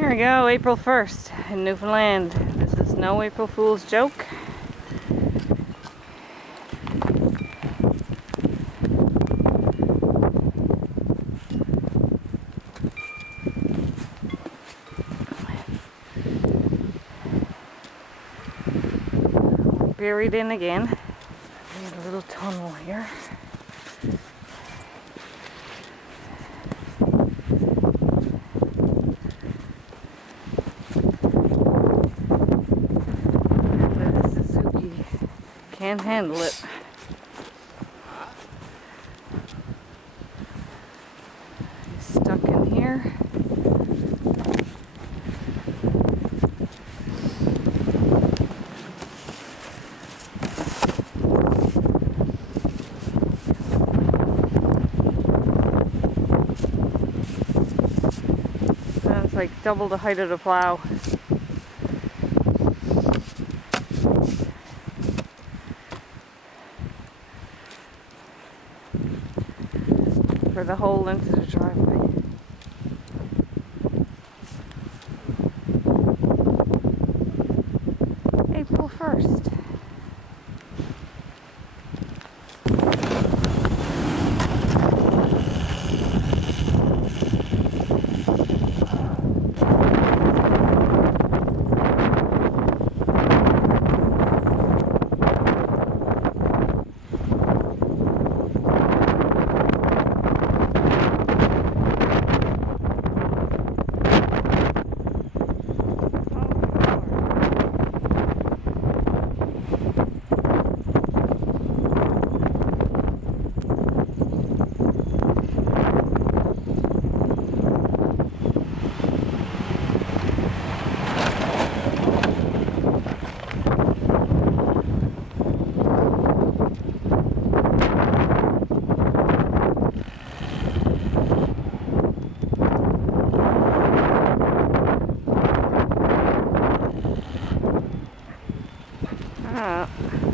Here we go, April 1st in Newfoundland. This is no April Fool's joke. We're buried in again. We have a little tunnel here. Can't handle it. He's stuck in here. Sounds like double the height of the plow. For the whole length of the driveway. April 1st. Ah.